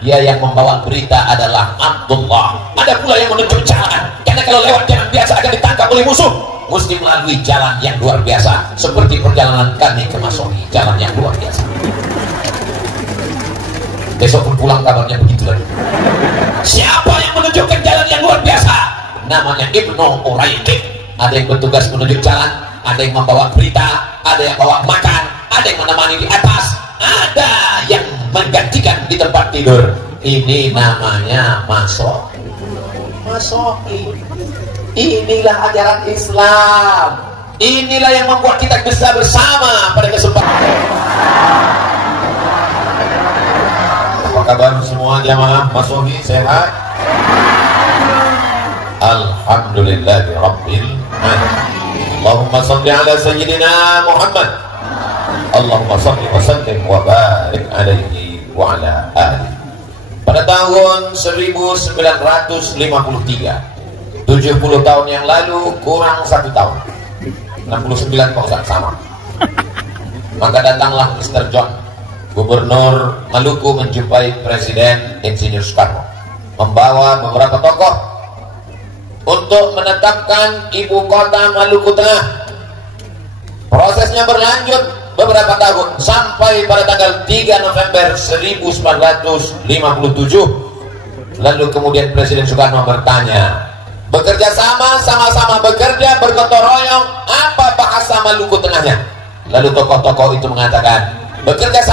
dia yang membawa berita adalah Abdullah. Ada pula yang menunjuk jalan, karena kalau lewat jalan biasa akan ditangkap oleh musuh, mesti melalui jalan yang luar biasa, seperti perjalanan kami ke Masohi, jalan yang luar biasa. Besok pun pulang kabarnya begitu lagi. Siapa yang menunjukkan jalan yang luar biasa? Namanya Ibnu Uraiqib. Ada yang bertugas menunjuk jalan, ada yang membawa berita, ada yang bawa makan, ada yang menemani di atas, ada yang menggantikan di tempat tidur. Ini namanya Masohi. Masohi. Inilah ajaran Islam. Inilah yang membuat kita bisa bersama pada kesempatan. Apa kabar semua jamaah Masohi, sehat? Alhamdulillahi Rabbil Alamin. Allahumma salli ala Sayyidina Muhammad. Allahumma salli wa sallim wa barik alaihi wa ala alihi. Pada tahun 1953, 70 tahun yang lalu, kurang 1 tahun, 69 Pak Ustaz, sama. Maka datanglah Mr. John, Gubernur Maluku, menjumpai Presiden Insinyur Soekarno, membawa beberapa tokoh untuk menetapkan ibu kota Maluku Tengah. Prosesnya berlanjut beberapa tahun sampai pada tanggal 3 November 1957. Lalu kemudian Presiden Soekarno bertanya, bekerja sama-sama bekerja, bergotong royong, apa bahasa Maluku Tengahnya? Lalu tokoh-tokoh itu mengatakan, bekerja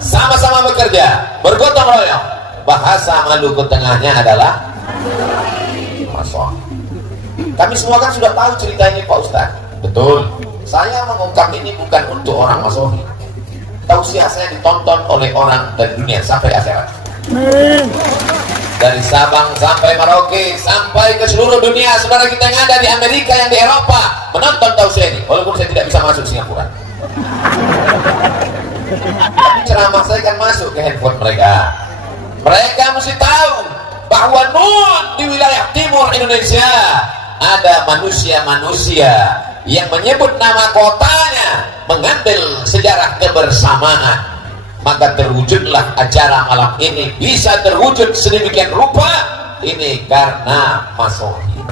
sama-sama bekerja, bergotong royong, bahasa Maluku Tengahnya adalah Masohi. Kami semua kan sudah tahu cerita ini Pak Ustadz. Betul. Saya mengungkap ini bukan untuk orang Masohi. Tausiah saya ditonton oleh orang dari dunia sampai akhirat. Dari Sabang sampai Merauke, sampai ke seluruh dunia. Saudara kita yang ada di Amerika, yang di Eropa, menonton tausiah ini. Walaupun saya tidak bisa masuk Singapura, tapi ceramah saya kan masuk ke handphone mereka. Mereka mesti tahu bahwa di wilayah timur Indonesia ada manusia-manusia yang menyebut nama kotanya, mengambil sejarah kebersamaan. Maka terwujudlah acara malam ini, bisa terwujud sedemikian rupa. Ini karena Masohi,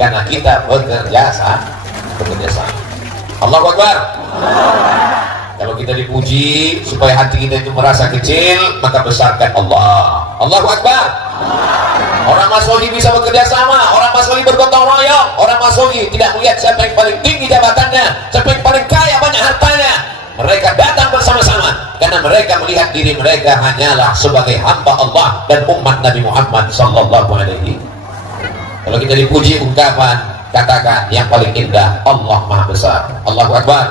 karena kita bekerja sama. Allahu Akbar. Kalau kita dipuji supaya hati kita itu merasa kecil, maka besarkan Allah. Allahu Akbar. Orang Masohi bisa bekerja sama, orang Masohi bergotong royong, orang Masohi tidak melihat siapa yang paling tinggi jabatannya, siapa yang paling kaya banyak hartanya. Mereka datang bersama-sama karena mereka melihat diri mereka hanyalah sebagai hamba Allah dan umat Nabi Muhammad sallallahu alaihi. Kalau kita dipuji, ungkapan, katakan yang paling indah, Allah Maha Besar. Allahu Akbar.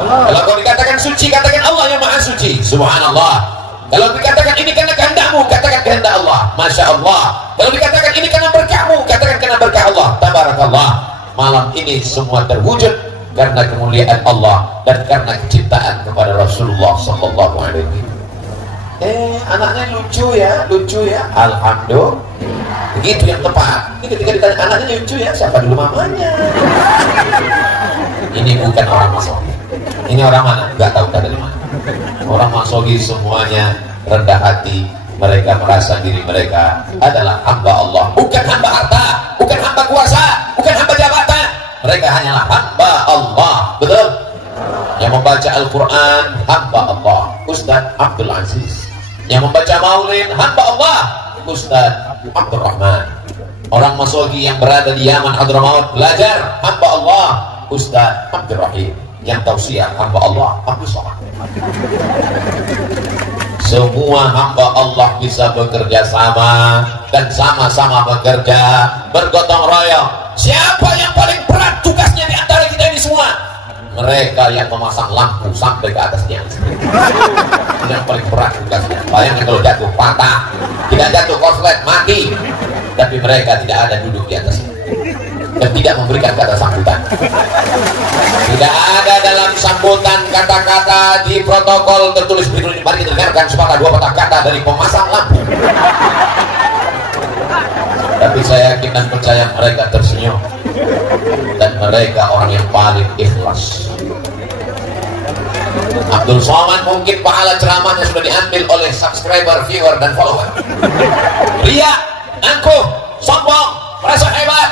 Kalau kau dikatakan suci, katakan Allah yang Maha Suci. Subhanallah. Kalau dikatakan ini karena kehendakmu, katakan kehendak Allah. Masya Allah. Kalau dikatakan ini karena berkahmu, katakan karena berkah Allah. Tabarakallah. Malam ini semua terwujud karena kemuliaan Allah dan karena kecintaan kepada Rasulullah sallallahu alaihi. Anaknya lucu ya. Alhamdulillah. Begitu yang tepat. Ini ketika ditanya anaknya lucu ya, siapa dulu mamanya? Ini bukan orang Masohi. Ini orang mana? Gak tahu dari mana. Orang Masohi semuanya rendah hati. Mereka merasa diri mereka adalah hamba Allah, bukan hamba harta, bukan hamba kuasa, bukan hamba jabatan. Mereka hanyalah hamba Allah. Betul? Yang membaca Al-Quran hamba Allah, Ustaz Abdul Aziz. Yang membaca Maulid hamba Allah, Ustaz Abdul Rahman. Orang Masohi yang berada di Yaman Hadramaut belajar hamba Allah, Ustaz Abdul Rahim. Yang tausiah hamba Allah, Abdul Somad. Semua hamba Allah bisa bekerja sama dan sama-sama bekerja, bergotong royong. Siapa yang paling berat tugasnya di antara kita ini semua? Mereka yang memasang lampu sampai ke atasnya. Yang paling berat tugasnya. Bayangkan kalau jatuh patah, tidak jatuh korslet mati, tapi mereka tidak ada duduk di atasnya dan tidak memberikan kata sambutan. Tidak ada dalam sambutan kata-kata di protokol tertulis berikut ini. Mari kita dengarkan sepatah dua patah kata dari pemasang lampu. Tapi saya yakin dan percaya mereka tersenyum dan mereka orang yang paling ikhlas. Abdul Somad mungkin pahala ceramahnya sudah diambil oleh subscriber, viewer, dan follower. Ria, angkuh, sombong, merasa hebat.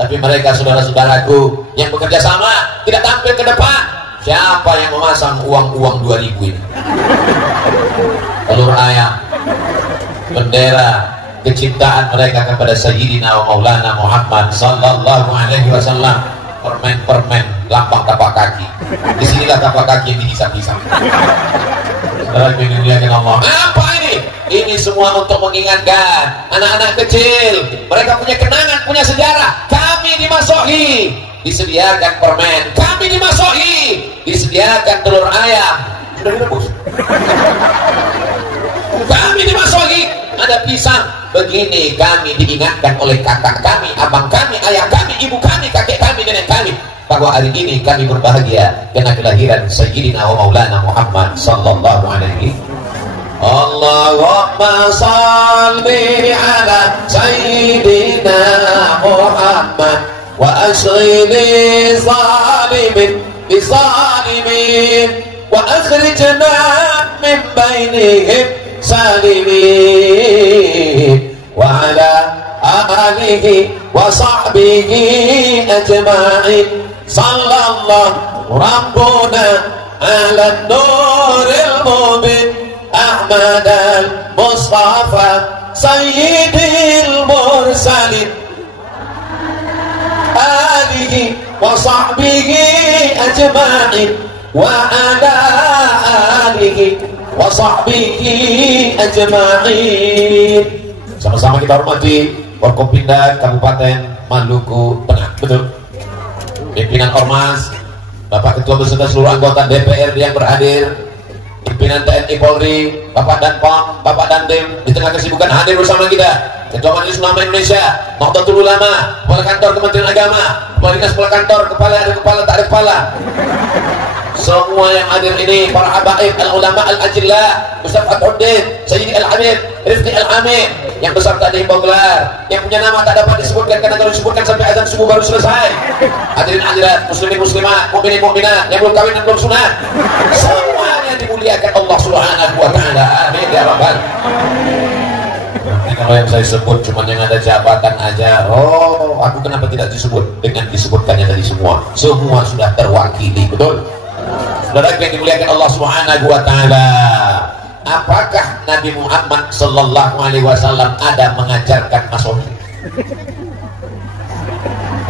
Tapi mereka saudara-saudaraku yang bekerja sama tidak tampil ke depan. Siapa yang memasang uang-uang 2000 ini? Telur ayam, bendera kecintaan mereka kepada Sayyidina wa Maulana Muhammad sallallahu alaihi wasallam. Permen-permen lambang tapak kaki. Disinilah tapak kaki yang dihisap-hisap. Apa ini? Ini semua untuk mengingatkan anak-anak kecil. Mereka punya kenangan, punya sejarah. Kami dimasohi, disediakan permen. Kami dimasohi, disediakan telur ayam. Sudah direbus. Kami dimasohi, ada pisang. Begini kami diingatkan oleh kakak kami, abang kami, ayah kami, ibu kami, kakek kami, nenek kami, bahwa hari ini kami berbahagia karena kelahiran Sayyidina wa Maulana Muhammad sallallahu alaihi. Allahumma salli ala Sayyidina Muhammad wa asghili zalimin bi zalimin wa akhrijna min bainihim salimin wa ala alihi wa sahbihi ajma'in. Sallallahu rabbuna ala nuril mubin Ahmad al-Mustafa sayyidil mursalin alihi wa sahbihi ajma'in wa ala alihi wa sahbihi ajma'in. Sama-sama kita hormati Forkopimda Kabupaten Maluku Tengah. Betul. Pimpinan Ormas, Bapak Ketua beserta seluruh anggota DPR yang berhadir, pimpinan TNI Polri, Bapak Danpom, Bapak Dandim, di tengah kesibukan hadir bersama kita. Ketua Majelis Ulama Indonesia, Nahdlatul Ulama, Kepala Kantor Kementerian Agama, Kepala Dinas, Kepala Kantor, Kepala ada kepala, tak ada kepala. Semua yang hadir ini, para habaib, al-ulama al-ajillah, Ustaz Fathuddin, Sayyidi al-Habib, Rifqi al-Amin, yang besar tak dihimbau-gelar, yang punya nama tak dapat disebutkan karena kalau disebutkan sampai azan subuh baru selesai. Hadirin hadirat, muslimin muslimat, mukminin mukminat, yang belum kawin dan belum sunat, semuanya dimuliakan Allah Subhanahu wa taala. Amin ya rabbal. Kalau yang saya sebut cuma yang ada jabatan aja, oh aku kenapa tidak disebut? Dengan disebutkannya tadi semua sudah terwakili, betul? Saudara yang dimuliakan Allah Subhanahu wa taala, apakah Nabi Muhammad sallallahu alaihi wasallam ada mengajarkan masohi?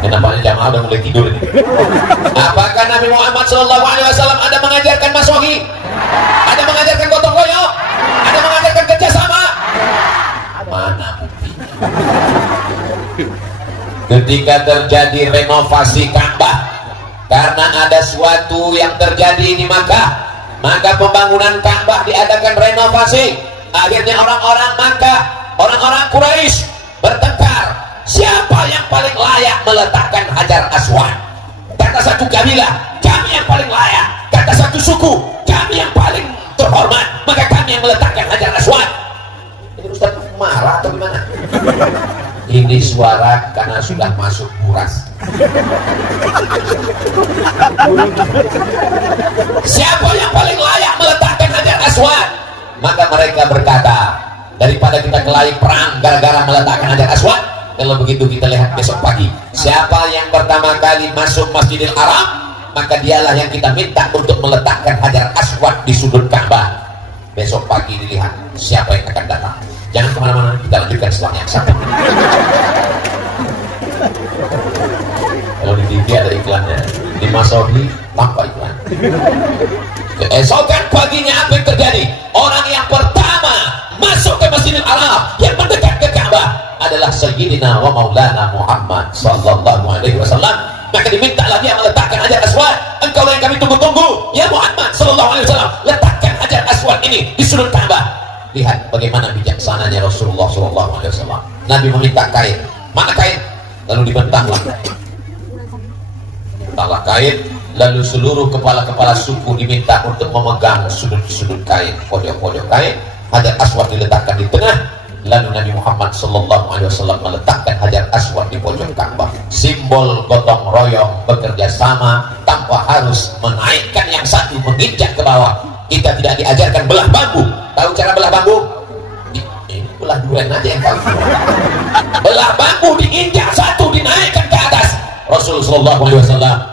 Kenapa jamaah udah mulai tidur ini? Apakah Nabi Muhammad sallallahu alaihi wasallam ada mengajarkan masohi? Ada mengajarkan gotong royong? Ada mengajarkan kerjasama? Mana buktinya? Ketika terjadi renovasi Ka'bah, karena ada suatu yang terjadi di Makkah, maka pembangunan Ka'bah diadakan renovasi. Akhirnya orang-orang Makkah, orang-orang Quraisy bertengkar, siapa yang paling layak meletakkan Hajar Aswad. Kata satu kabilah, kami yang paling layak. Kata satu suku, kami yang paling terhormat, maka kami yang meletakkan Hajar Aswad. Ini Ustaz marah atau gimana? Ini suara karena sudah masuk buras. Siapa yang paling layak meletakkan Hajar Aswad? Maka mereka berkata, daripada kita kelahi perang gara-gara meletakkan Hajar Aswad, kalau begitu kita lihat besok pagi, siapa yang pertama kali masuk Masjidil Haram, maka dialah yang kita minta untuk meletakkan Hajar Aswad di sudut Ka'bah. Besok pagi dilihat siapa yang akan datang. Jangan kemana-mana, kita lanjutkan setelah yang satu. Kalau di TV ada iklannya, di Masohi tanpa iklan. Keesokan paginya apa yang terjadi? Orang yang pertama masuk ke Masjidil Haram, yang mendekat ke Ka'bah adalah Sayyidina wa Maulana Muhammad sallallahu alaihi wasallam. Maka dimintalah dia meletakkan Hajar Aswad. Engkau yang kami tunggu-tunggu, ya Muhammad sallallahu alaihi wasallam, letakkan Hajar Aswad ini di sudut Ka'bah. Lihat bagaimana bijaksananya Rasulullah sallallahu alaihi wasallam. Nabi meminta kain. Mana kain? Lalu dibentanglah. Bentanglah kain. Lalu seluruh kepala-kepala suku diminta untuk memegang sudut-sudut kain, pojok-pojok kain. Hajar Aswad diletakkan di tengah. Lalu Nabi Muhammad sallallahu alaihi wasallam meletakkan Hajar Aswad di pojok Ka'bah. Simbol gotong royong, bekerja sama tanpa harus menaikkan yang satu menginjak ke bawah. bawah. Kita tidak diajarkan belah bambu. Tahu cara belah bambu? Ini belah duren aja yang tahu. Belah bambu diinjak satu, dinaikkan ke atas. Rasulullah SAW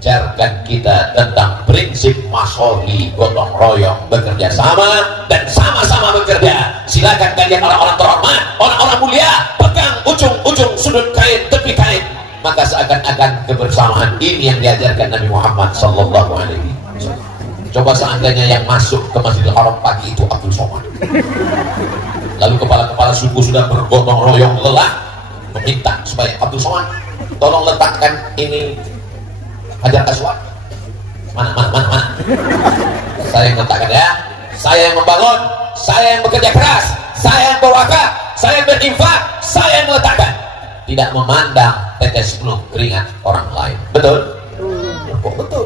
ajarkan kita tentang prinsip masohi, gotong royong, bekerja sama dan sama-sama bekerja. Silakan kalian orang-orang terhormat, orang-orang mulia, pegang ujung-ujung sudut kain, tepi kain, maka seakan-akan kebersamaan ini yang diajarkan Nabi Muhammad sallallahu alaihi wasallam. Coba seandainya yang masuk ke Masjidil Haram pagi itu Abdul Somad, lalu kepala-kepala suku sudah bergotong royong lelah meminta supaya Abdul Somad tolong letakkan ini Hajar Aswad. Mana. Saya yang letakkan ya. Saya yang membangun, saya yang bekerja keras, saya yang berwakaf, saya yang berinfak, saya yang meletakkan. Tidak memandang tetes peluh keringat orang lain. Betul? Kok betul?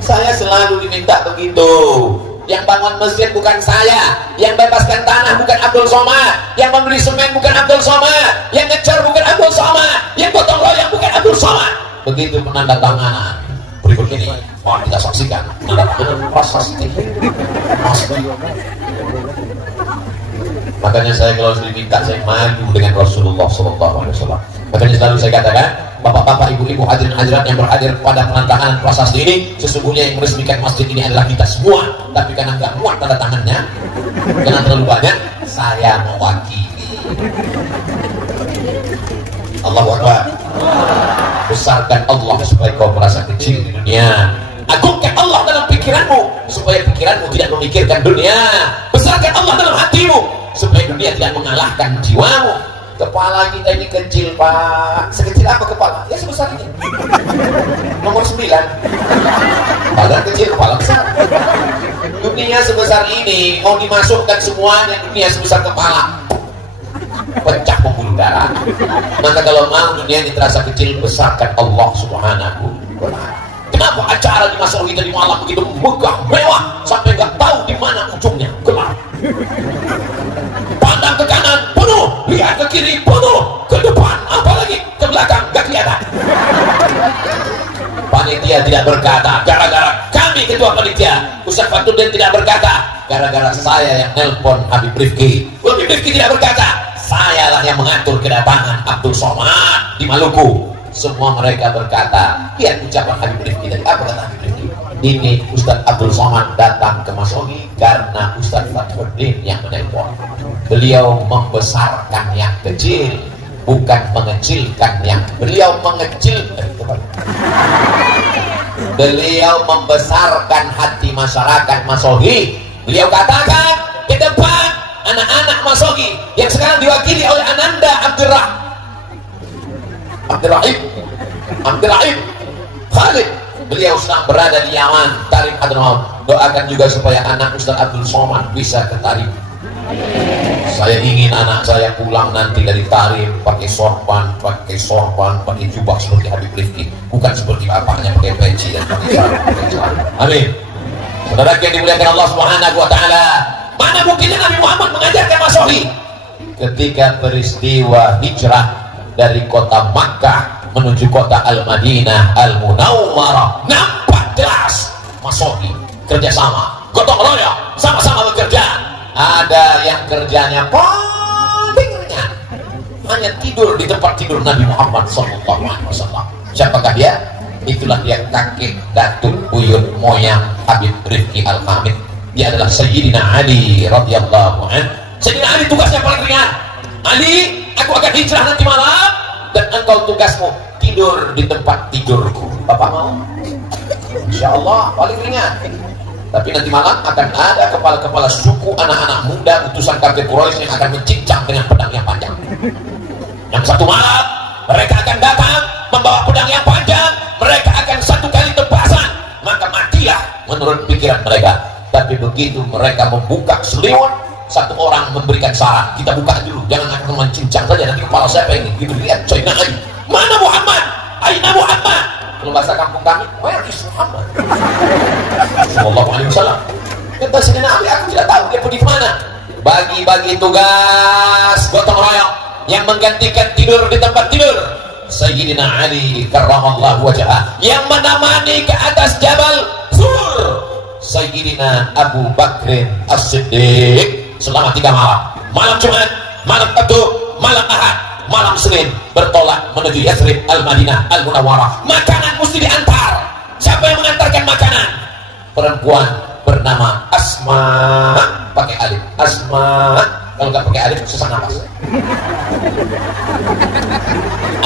Saya selalu diminta begitu. Yang bangun masjid bukan saya, yang bebaskan tanah bukan Abdul Somad, yang membeli semen bukan Abdul Somad, yang ngecer bukan Abdul Somad, yang gotong royong bukan Abdul Somad. Begitu penandatanganan. Berikut ini mohon kita saksikan penandatanganan prasasti. Makanya saya kalau diminta saya maju dengan Rasulullah SAW. Makanya selalu saya katakan, bapak-bapak, ibu-ibu, hadirin-hadirat yang berhadir pada penandatanganan prasasti ini, sesungguhnya yang meresmikan masjid ini adalah kita semua. Tapi karena nggak muat tanda tangannya, karena terlalu banyak, saya mewakili. Allahu Akbar. Besarkan Allah supaya kau merasa kecil di dunia. Agungkan Allah dalam pikiranmu supaya pikiranmu tidak memikirkan dunia. Besarkan Allah dalam hatimu supaya dunia tidak mengalahkan jiwamu. Kepala kita ini kecil, Pak. Sekecil apa kepala? Ya sebesar ini. Nomor 9. Badan kecil, kepala besar. Dunia sebesar ini mau dimasukkan semuanya, dunia sebesar kepala, pecah pembuluh darah. Maka kalau mau dunia ini terasa kecil, besarkan Allah Subhanahu wa ta'ala. Kenapa acara di masa kita di malam begitu megah, mewah, sampai nggak tahu di mana ujungnya? Gelap. Pandang ke kanan penuh, lihat ke kiri penuh, ke depan apalagi ke belakang nggak kelihatan. Panitia tidak berkata, gara-gara kami ketua panitia. Ustaz Fatudin tidak berkata, gara-gara saya yang nelpon Habib Rifki. Habib Rifki tidak berkata, sayalah yang mengatur kedatangan Abdul Somad di Maluku. Semua mereka berkata, lihat ucapan Habib Rifki tadi. Apa kata Habib Rifki? Ini Ustaz Abdul Somad datang ke Masohi karena Ustaz Fatudin yang menelpon. Beliau membesarkan yang kecil, bukan mengecilkan yang beliau beliau membesarkan hati masyarakat Masohi. Beliau katakan ke depan anak-anak Masohi yang sekarang diwakili oleh Ananda Abdurrahim Khalid, beliau sedang berada di Yaman, Tarim Hadramaut. Doakan juga supaya anak Ustaz Abdul Somad bisa ke Tarim. Saya ingin anak saya pulang nanti dari Tarim pakai sorban, pakai jubah seperti Habib Rifki, bukan seperti bapaknya pakai peci dan pakai sarung. Amin. Saudara yang dimuliakan Allah Subhanahu wa taala, mana mungkinnya Nabi Muhammad mengajarkan Masohi? Ketika peristiwa hijrah dari kota Makkah menuju kota Al-Madinah Al-Munawwarah, nampak jelas Masohi kerjasama, gotong royong, sama-sama bekerja. Ada yang kerjanya paling ringan, hanya tidur di tempat tidur Nabi Muhammad SAW. Siapakah dia? Itulah dia kakek, datuk, buyut, moyang Habib Rifki Al-Hamid. Dia adalah Sayyidina Ali radhiyallahu anhu. Sayyidina Ali tugasnya paling ringan. Ali, aku akan hijrah nanti malam dan engkau tugasmu tidur di tempat tidurku. Bapak mau? Insya Allah paling ringan. Tapi nanti malam akan ada kepala-kepala suku anak-anak muda utusan kafir Quraisy yang akan mencincang dengan pedang yang panjang. Yang satu malam mereka akan datang membawa pedang yang panjang. Mereka akan satu kali tebasan, maka matilah menurut pikiran mereka. Tapi begitu mereka membuka selimut, satu orang memberikan saran, kita buka dulu, jangan akan mencincang saja, nanti kepala siapa ini? Gitu, lihat Sayyidina Ali, mana Muhammad? Aina Muhammad? Kalau bahasa kampung kami, where is Muhammad? Sallallahu alaihi wasallam. Kata Sayyidina Ali, aku tidak tahu dia pergi kemana. Bagi-bagi tugas gotong royong yang menggantikan tidur di tempat tidur. Sayyidina Ali karramallahu wajhah yang menemani ke atas Jabal Sur Sayyidina Abu Bakrin As-Siddiq selama 3 malam. Malam Jumat, malam Sabtu, malam Ahad, malam Senin bertolak menuju Yathrib Al-Madinah Al-Munawwarah. Makanan mesti diantar. Siapa yang mengantarkan makanan? Perempuan bernama Asma, pakai alif. Asma, kalau nggak pakai alif susah nafas.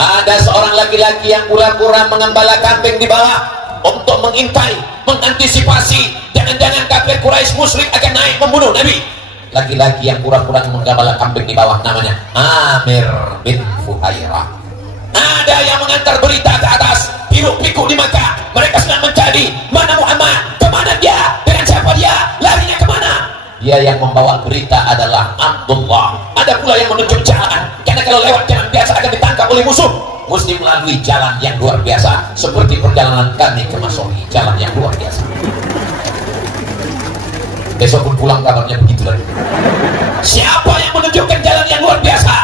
Ada seorang laki-laki yang pura-pura mengembala kambing di bawah untuk mengintai, mengantisipasi jangan-jangan kafir Quraisy musyrik akan naik membunuh Nabi. Laki-laki yang pura-pura mengembala kambing di bawah namanya Amir bin Fuhairah. Ada yang mengantar berita ke atas, hiruk-pikuk di Makkah. Mereka sedang mencari mana Muhammad, kemana dia, dengan siapa dia, larinya kemana. Dia yang membawa berita adalah Abdullah. Ada pula yang menunjuk jalan, karena kalau lewat jalan biasa akan ditangkap oleh musuh. Mesti melalui jalan yang luar biasa, seperti perjalanan kami ke Masohi, jalan yang luar biasa. Besok pun pulang kabarnya begitu lagi. Siapa yang menunjukkan jalan yang luar biasa?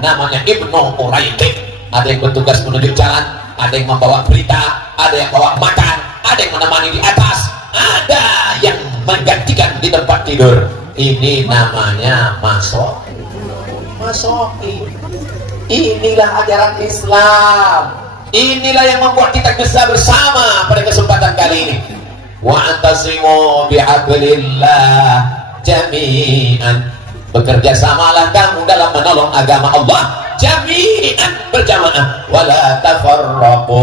Namanya Ibnu Uraiqib. Ada yang bertugas menunjuk jalan, ada yang membawa berita, ada yang bawa makan, ada yang menemani di atas, ada yang menggantikan di tempat tidur. Ini namanya Masohi. Masohi. Inilah ajaran Islam. Inilah yang membuat kita bisa bersama pada kesempatan kali ini. Wa antasimu bihablillah jami'an. Bekerja samalah kamu dalam menolong agama Allah jami'an, berjamaah. Wala tafarraqu,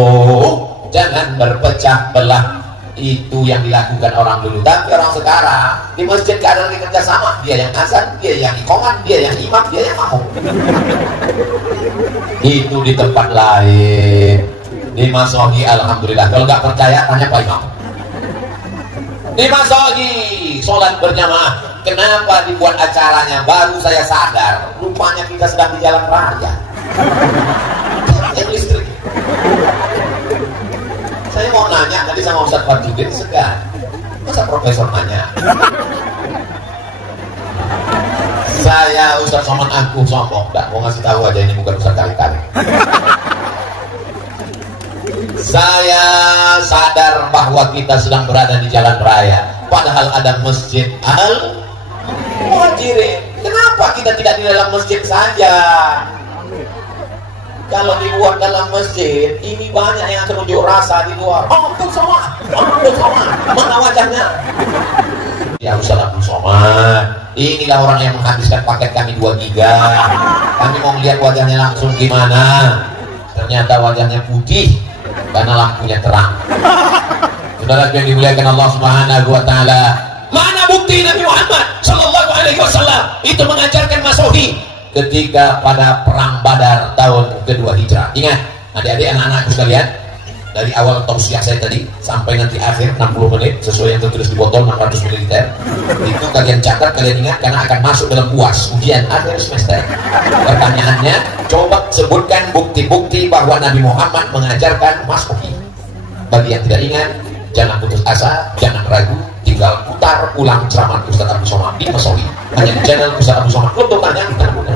jangan berpecah belah. Itu yang dilakukan orang dulu. Tapi orang sekarang di masjid gak ada lagi kerja sama. Dia yang azan, dia yang iqamah, dia yang imam, dia yang makmum. Itu di tempat lain. Di Masohi alhamdulillah. Kalau nggak percaya tanya Pak Imam. Di Masohi sholat berjamaah. Kenapa dibuat acaranya? Baru saya sadar, rupanya kita sedang di jalan raya. Yang listrik. Saya mau nanya tadi sama Ustaz Farjudin, segan. Masa profesor nanya? Saya Ustaz Somad aku sombong, enggak mau ngasih tahu aja ini bukan Ustaz kali-kali. Saya sadar bahwa kita sedang berada di jalan raya, padahal ada Masjid Al-Muhajirin. Kenapa kita tidak di dalam masjid saja? Kalau dibuat dalam masjid, ini banyak yang akan unjuk rasa di luar. Oh, Abdul Somad, mana wajahnya? Ya Ustaz Abdul Somad, inilah orang yang menghabiskan paket kami 2 giga. Kami mau lihat wajahnya langsung gimana. Ternyata wajahnya putih karena lampunya terang. Saudara yang dimuliakan Allah Subhanahu wa taala, mana bukti Nabi Muhammad sallallahu alaihi wasallam itu mengajarkan Masohi ketika pada perang Badar tahun kedua Hijrah. Ingat, adik-adik, anak-anakku sekalian, dari awal tausiah saya tadi sampai nanti akhir 60 menit sesuai yang tertulis di botol 600 ml. Itu kalian catat, kalian ingat, karena akan masuk dalam UAS, ujian akhir semester. Pertanyaannya, coba sebutkan bukti-bukti bahwa Nabi Muhammad mengajarkan Masohi. Bagi yang tidak ingat, jangan putus asa, jangan ragu, tinggal putar ulang ceramah Ustaz Abdul Somad di Masohi, hanya di channel Ustaz Abdul Somad. Untuk tanya kita putar.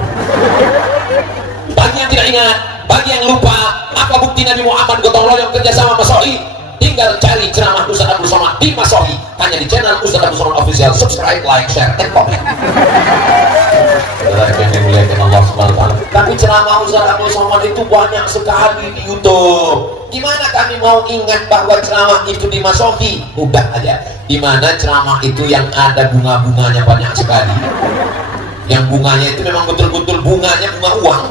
Bagi yang tidak ingat, bagi yang lupa apa bukti Nabi Muhammad gotong royong kerja sama Masohi, tinggal cari ceramah Ustaz Abdul Somad di Masohi, hanya di channel Ustaz Abdul Somad Official. Subscribe, like, share, dan komen. Tapi ceramah Ustaz Abdul Somad itu banyak sekali di YouTube. Gimana kami mau ingat bahwa ceramah itu di Masohi? Mudah aja. Dimana ceramah itu yang ada bunga-bunganya banyak sekali. Yang bunganya itu memang betul-betul bunganya bunga uang.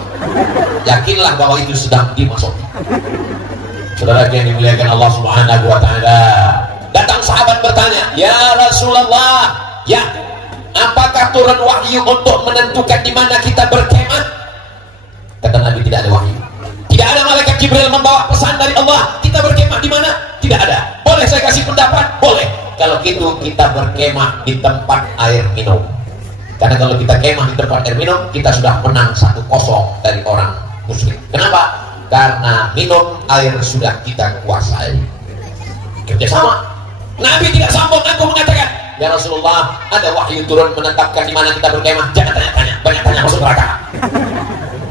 Yakinlah bahwa itu sedang di Masohi. Saudara yang dimuliakan Allah Subhanahu wa taala. Datang sahabat bertanya, "Ya Rasulullah, ya, apakah turun wahyu untuk menentukan di mana kita berkemah?" Kata Nabi, tidak ada wahyu. Tidak ada malaikat Jibril membawa pesan dari Allah, kita berkemah di mana? Tidak ada. Boleh saya kasih pendapat? Boleh. Kalau gitu kita berkemah di tempat air minum. Karena kalau kita kemah di tempat air minum, kita sudah menang 1-0 dari orang musyrik. Kenapa? Karena minum air sudah kita kuasai. Kerjasama. Nabi tidak sombong, aku mengatakan, "Ya Rasulullah, ada wahyu turun menetapkan di mana kita berkemah." Jangan tanya-tanya, banyak tanya masuk neraka.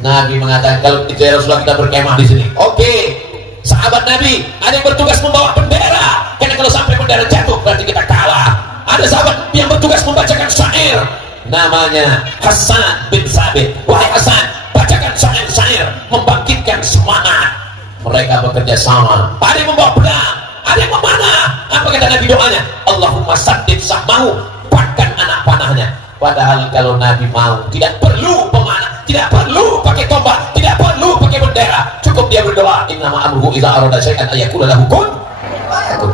Nabi mengatakan, kalau itu ya Rasulullah kita berkemah di sini. Oke. Sahabat Nabi ada yang bertugas membawa bendera, karena kalau sampai bendera jatuh berarti kita kalah. Ada sahabat yang bertugas membacakan syair, namanya Hasan bin Sabit. Wahai Hasan, bacakan syair-syair membangkitkan semangat. Mereka bekerja sama. Ada yang membawa pedang, ada yang memanah. Apa kata Nabi doanya? Allahumma saddid sahmahu, kuatkan anak panahnya. Padahal kalau Nabi mau, tidak perlu pemanah, tidak perlu pakai tombak, tidak perlu pakai bendera, cukup dia berdoa, innama amruhu idza arada syai'an ayyakula lahu kun.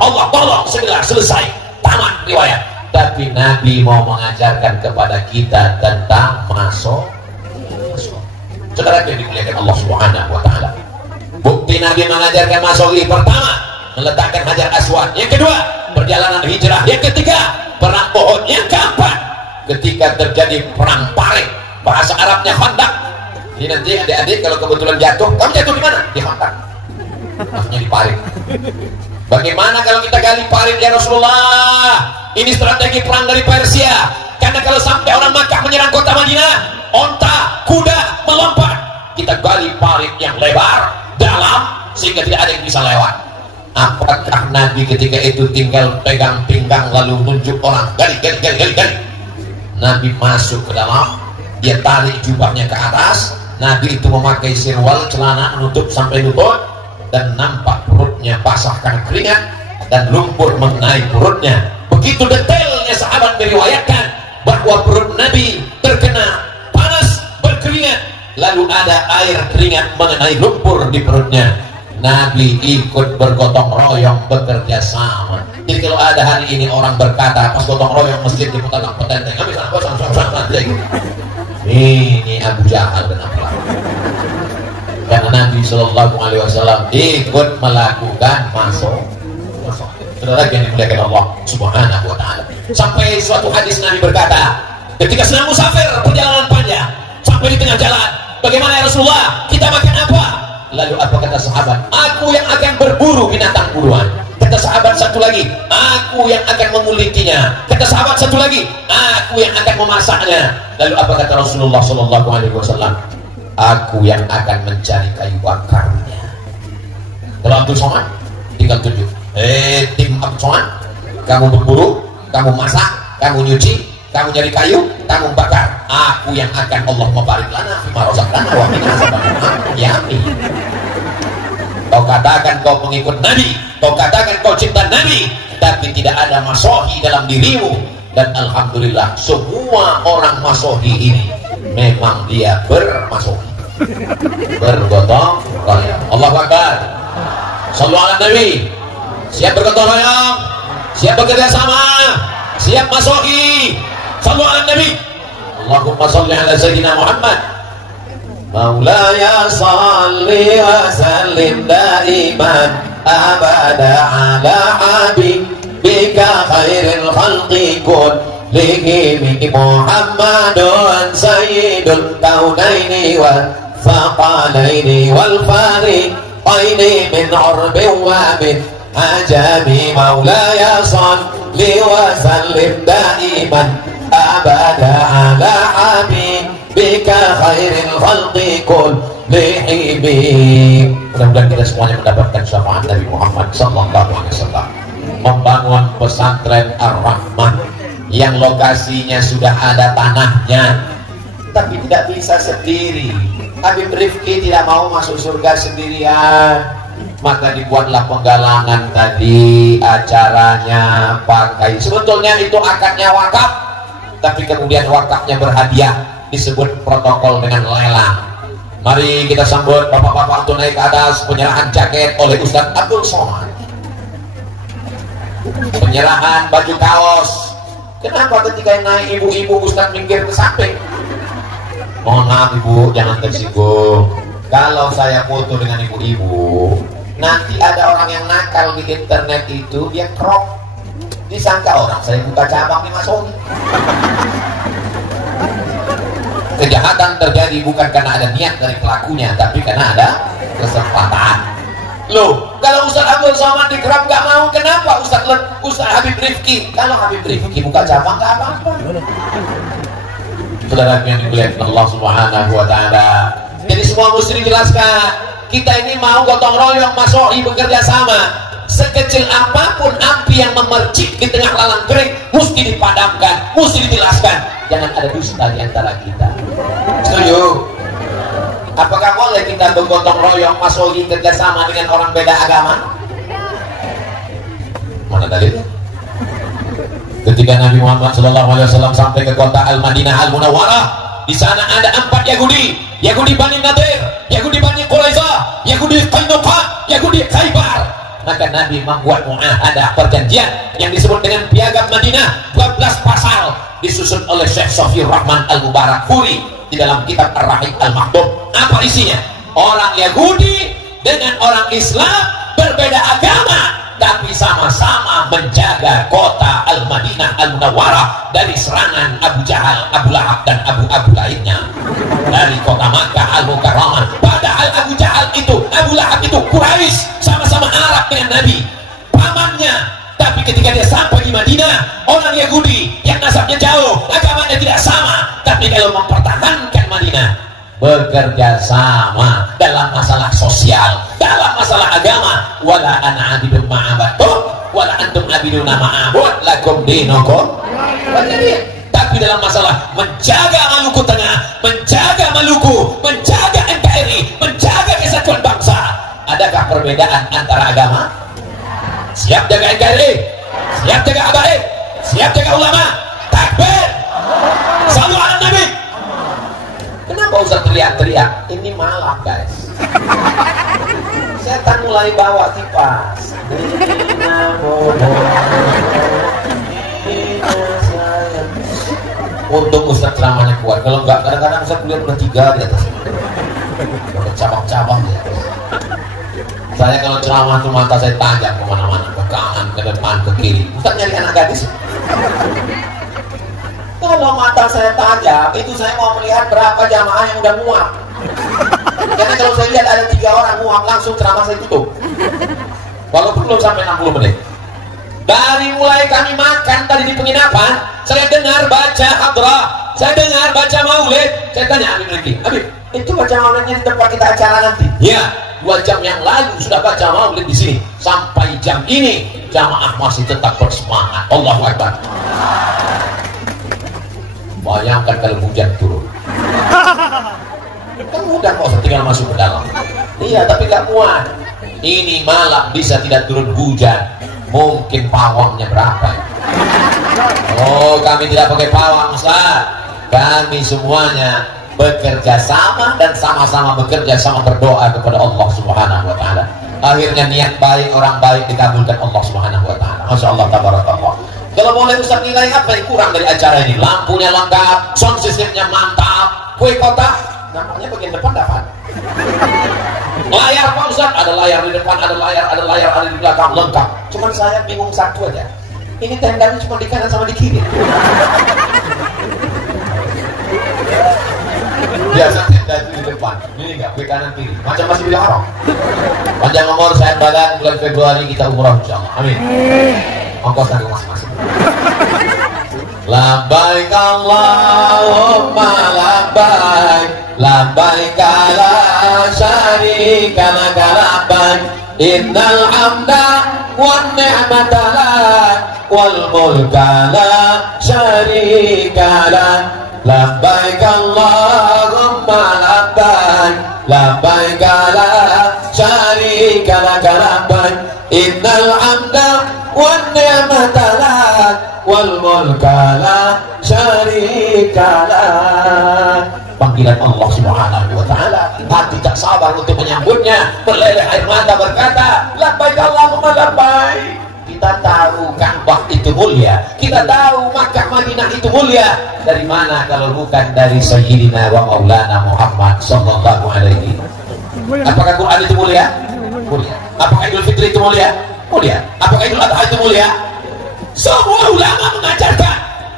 Allah tolong segera selesai, tamat riwayat. Tapi Nabi mau mengajarkan kepada kita tentang masuk. Saudara yang dimuliakan Allah Subhanahu wa taala. Bukti Nabi mengajarkan masohi: pertama, meletakkan Hajar Aswad; yang kedua, perjalanan hijrah; yang ketiga, perang Uhud; yang keempat, ketika terjadi perang Parik, bahasa Arabnya Khandaq. Ini nanti adik-adik kalau kebetulan jatuh, kamu jatuh di mana? Di Khandaq. Maksudnya di Parik. Bagaimana kalau kita gali Parik ya Rasulullah? Ini strategi perang dari Persia. Karena kalau sampai orang Makkah menyerang kota Madinah, onta, kuda melompat. Kita gali Parik yang lebar, dalam, sehingga tidak ada yang bisa lewat. Apakah Nabi ketika itu tinggal pegang pinggang lalu nunjuk orang, gali. Nabi masuk ke dalam, dia tarik jubahnya ke atas. Nabi itu memakai sirwal, celana menutup sampai lutut, dan nampak perutnya basah karena keringat, dan lumpur mengenai perutnya. Begitu detailnya sahabat meriwayatkan bahwa perut Nabi terkena panas, berkeringat, lalu ada air keringat mengenai lumpur di perutnya. Nabi ikut bergotong royong, bekerja sama. Jadi kalau ada hari ini orang berkata pas gotong royong masjid di petang petenteng, ini Abu Jahal dan apa? Karena Nabi Shallallahu Alaihi Wasallam ikut melakukan masuk. Saudara yang dimuliakan Allah Subhanahu Wa Taala. Sampai suatu hadis Nabi berkata, ketika sedang musafir perjalanan panjang, sampai di tengah jalan, bagaimana ya Rasulullah? Kita makan apa? Lalu apa kata sahabat? Aku yang akan berburu binatang buruan. Kata sahabat satu lagi, aku yang akan mengulikinya. Kata sahabat satu lagi, aku yang akan memasaknya. Lalu apa kata Rasulullah Sallallahu Alaihi Wasallam? Aku yang akan mencari kayu bakarnya. Kalau Abdul Somad tinggal tunjuk. Tim Abdul Somad, kamu berburu, kamu masak, kamu nyuci, kamu nyari kayu, kamu bakar. Aku yang akan Allah membarik lana fima razaqtana wa min azabanna yami. Kau katakan kau pengikut Nabi, kau katakan kau cinta Nabi, tapi tidak ada masohi dalam dirimu. Dan alhamdulillah semua orang masohi ini memang dia bermasohi, bergotong royong. Allahu Akbar. Shallu ala Nabi. Siap bergotong royong, siap bekerja sama, siap masohi. Shallu ala Nabi. Allahumma salli ala Sayyidina Muhammad. Maulaya salli wa sallim daiman abada ala habibika khairil khalqi kullihim Muhammadun sayyidul kaunaini wal thaqalaini wal fariqaini min urbin wa min ajami. Maulaya salli wa sallim daiman abada ala habibika khairil khalqi kullihim. Mudah-mudahan kita semuanya mendapatkan syafaat Nabi Muhammad sallallahu alaihi wasallam. Membangun pesantren Ar-Rahman yang lokasinya sudah ada tanahnya, tapi tidak bisa sendiri. Habib Rifki tidak mau masuk surga sendirian, maka dibuatlah penggalangan tadi, acaranya pakai. Sebetulnya itu akadnya wakaf, tapi kemudian wakafnya berhadiah, disebut protokol dengan lelang. Mari kita sambut bapak-bapak untuk naik ke atas. Penyerahan jaket oleh Ustadz Abdul Somad, penyerahan baju kaos. Kenapa ketika naik ibu-ibu Ustadz minggir ke samping? Mohon maaf ibu, jangan tersinggung. Kalau saya foto dengan ibu-ibu, nanti ada orang yang nakal di internet itu, dia crop, disangka orang saya buka cabang di Masohi. Kejahatan terjadi bukan karena ada niat dari pelakunya, tapi karena ada kesempatan. Loh, kalau Ustaz Abdul Somad di Krab gak mau, kenapa Ustaz Habib Rifki? Kalau Habib Rifki buka cabang gak apa-apa. Saudara yang dimuliakan Allah Subhanahu wa Ta'ala. Jadi semua mesti dijelaskan. Kita ini mau gotong royong, masoi, bekerja sama. Sekecil apapun api yang memercik di tengah lalang kering mesti dipadamkan, mesti dijelaskan. Jangan ada dusta di antara kita. Setuju? Apakah boleh kita bergotong royong, masoi, kerjasama dengan orang beda agama? Mana dalilnya? Ketika Nabi Muhammad SAW sampai ke kota Al-Madinah Al-Munawwarah, di sana ada 4 Yahudi, Yahudi Bani Nadir, Yahudi Bani Quraisyah, Yahudi Qainuqa, Yahudi Khaybar. Maka Nabi membuat muahadah, perjanjian yang disebut dengan Piagam Madinah, 12 pasal, disusun oleh Syekh Sofiyur Rahman Al-Mubarakfuri di dalam kitab Ar-Rahim Al-Maktum. Apa isinya? Orang Yahudi dengan orang Islam berbeda agama, tapi sama-sama menjaga kota Al-Madinah Al-Munawwarah dari serangan Abu Jahal, Abu Lahab, dan Abu lainnya dari kota Makkah Al-Mukarramah. Padahal Abu Jahal itu, Abu Lahab itu Quraisy, sama-sama Arab dengan Nabi, pamannya. Tapi ketika dia sampai di Madinah, orang Yahudi yang nasabnya jauh, agamanya tidak sama, tapi kalau mempertahankan Madinah, bekerja sama dalam masalah sosial, dalam masalah agama. Wala ana abidun ma'abatum wala antum abiduna ma'abud lakum dinukum. Tapi dalam masalah menjaga Maluku Tengah, menjaga Maluku, menjaga NKRI, menjaga kesatuan bangsa, adakah perbedaan antara agama? Siap jaga NKRI, siap jaga habaib, siap jaga ulama. Takbir, salu ala Nabi. Kenapa usah teriak-teriak? Ini malam, guys. Setan mulai bawa kipas. Untung Ustaz ceramahnya kuat. Kalau enggak, kadang-kadang Ustaz kuliah udah 3 di atas. Udah cabang-cabang di atas. Saya kalau ceramah tuh mata saya tajam kemana-mana, ke kanan, ke depan, ke kiri. Ustaz nyari anak gadis. Kalau mata saya tajam, itu saya mau melihat berapa jamaah yang udah muak. Karena kalau saya lihat ada 3 orang muak, langsung ceramah saya tutup. Walaupun belum sampai 60 menit. Dari mulai kami makan tadi di penginapan, saya dengar baca hadrah, saya dengar baca maulid. Saya tanya Habib lagi, Habib, itu baca maulidnya di tempat kita acara nanti? Ya, 2 jam yang lalu sudah baca maulid di sini. Sampai jam ini, jamaah masih tetap bersemangat. Allahu Akbar. Bayangkan kalau hujan turun. Kan mudah kok, tinggal masuk ke dalam. Iya, tapi gak muat. Ini malam bisa tidak turun hujan. Mungkin pawangnya berapa ya? Oh, kami tidak pakai pawang, Ustaz. Kami semuanya bekerja sama dan sama-sama bekerja sama berdoa kepada Allah Subhanahu wa taala. Akhirnya niat baik orang baik dikabulkan Allah Subhanahu wa taala. Masyaallah, tabarakallah. Kalau boleh Ustaz nilai apa yang kurang dari acara ini? Lampunya lengkap, sound systemnya mantap, kue kotak, nampaknya bagian depan dapat. Layar Pak Ustaz, ada layar di depan, ada layar ada di belakang, lengkap. Cuman saya bingung satu aja. Ini tendanya cuma di kanan sama di kiri. Biasa tenda itu di depan, ini enggak, kue kanan kiri. Macam masih bilang haram. Panjang umur saya badan, bulan Februari kita umrah insyaallah. Amin. Ongkos tanggung masing-masing. Labbaik Allahumma labbaik, labbaik la syarika laka labbaik, innal hamda wan ni'mata lak wal mulka la syarika lak. Labbaik Allahumma labbaik, labbaik la syarika laka labbaik, innal hamda wan ni'mata lak wal mulka la syarika lak. Panggilan Allah Subhanahu wa taala, hati tak sabar untuk menyambutnya, meleleh air mata berkata, labbaik Allahumma labbaik. Kita tahu Ka'bah itu mulia, kita tahu Makkah Madinah itu mulia. Dari mana kalau bukan dari Sayyidina wa Maulana Muhammad sallallahu alaihi. Apakah Quran itu mulia? Mulia. Apakah Idul Fitri itu mulia? Mulia. Apakah Idul Adha itu mulia? Semua ulama mengajarkan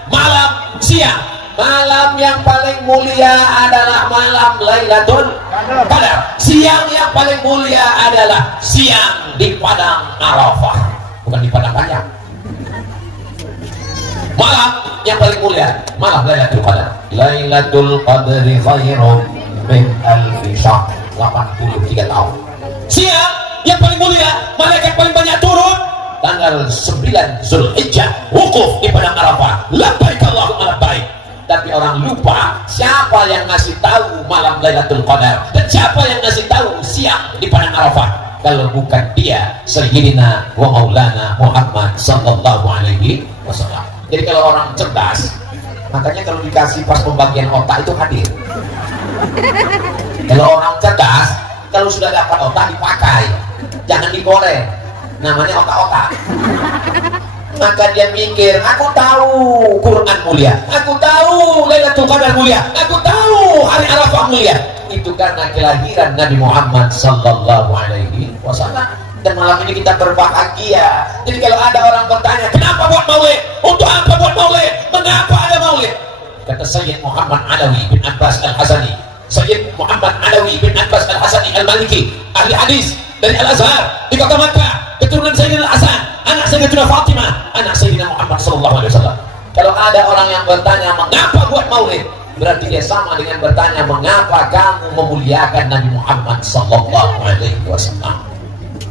malam siang. Malam yang paling mulia adalah malam Lailatul Qadar. Siang yang paling mulia adalah siang di padang Arafah, bukan di padang panjang. Malam yang paling mulia malam Lailatul Qadar. Lailatul Qadri khairum min alfi syahr, 83 tahun. Siang yang paling mulia, malaikat paling banyak turun tanggal 9 Zulhijjah, wukuf di padang Arafah, labbaik Allahumma labbaik. Tapi orang lupa siapa yang ngasih tahu malam Lailatul Qadar dan siapa yang ngasih tahu siang di padang Arafah. Kalau bukan dia, Sayyidina wa Maulana Muhammad sallallahu alaihi wasallam. Jadi kalau orang cerdas, makanya kalau dikasih pas pembagian otak itu hadir. Kalau orang cerdas, kalau sudah dapat otak dipakai, jangan digoreng. Namanya otak-otak. Maka dia mikir, aku tahu Quran mulia, aku tahu Lailatul Qadar mulia, aku tahu hari Arafah mulia. Itu karena kelahiran Nabi Muhammad sallallahu alaihi wasallam. Dan malam ini kita berbahagia. Jadi kalau ada orang bertanya, kenapa buat maulid? Untuk apa buat maulid? Mengapa ada maulid? Kata Sayyid Muhammad Alawi bin Abbas Al-Hasani, Sayyid Muhammad Alawi bin Abbas Al-Hasani Al-Maliki, ahli hadis dari Al-Azhar di kota Makkah, keturunan Sayyidina Hasan, anak Sayyidatina Fatimah, anak Sayyidina Muhammad sallallahu alaihi wasallam. Kalau ada orang yang bertanya mengapa buat maulid, berarti dia sama dengan bertanya mengapa kamu memuliakan Nabi Muhammad sallallahu alaihi wasallam.